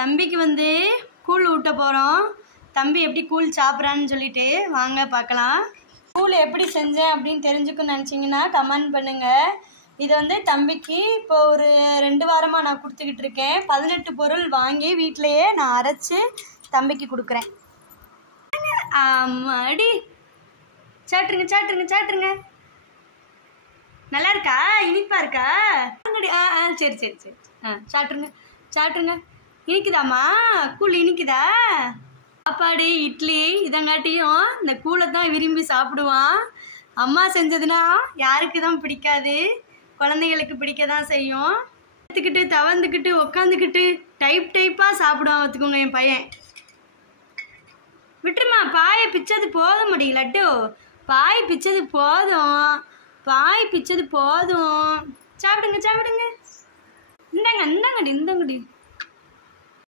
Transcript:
தம்பிக்கு வந்து கூழ் ஊட்ட போகிறோம். தம்பி எப்படி கூழ் சாப்பிட்றான்னு சொல்லிட்டு வாங்க பார்க்கலாம். கூழ் எப்படி செஞ்சேன் அப்படின்னு தெரிஞ்சுக்கணும்னு நினச்சிங்கன்னா கமெண்ட் பண்ணுங்கள். இதை வந்து தம்பிக்கு இப்போ ஒரு 2 வாரமாக நான் கொடுத்துக்கிட்டு இருக்கேன். 18 பொருள் வாங்கி வீட்டிலையே நான் அரைச்சி தம்பிக்கு கொடுக்குறேன். ஆமாடி, சாப்பிட்ருங்க சாப்பிட்ருங்க சாப்பிட்ருங்க. நல்லா இருக்கா? இனிப்பா இருக்கா? சரி சரி சரி. சாப்பிட்ருங்க சாப்பிட்ருங்க. இனிக்குதாம்மா? கூழ் இனிக்குதா? சாப்பாடு இட்லி இதங்காட்டியும் இந்த கூழை தான் விரும்பி சாப்பிடுவான். அம்மா செஞ்சதுன்னா யாருக்கு தான் பிடிக்காது? குழந்தைங்களுக்கு பிடிக்க தான் செய்யும். எடுத்துக்கிட்டு தவந்துக்கிட்டு உக்காந்துக்கிட்டு டைப்பாக சாப்பிடுவான். பார்த்துக்கோங்க என் பையன். விட்டுருமா, பாயை பிச்சது போதும் முடியும். லட்டு பாய் பிச்சது போதும், பாய் பிச்சது போதும். சாப்பிடுங்க சாப்பிடுங்க. இந்தாங்க இந்தாங்கடி இந்தாங்கடி.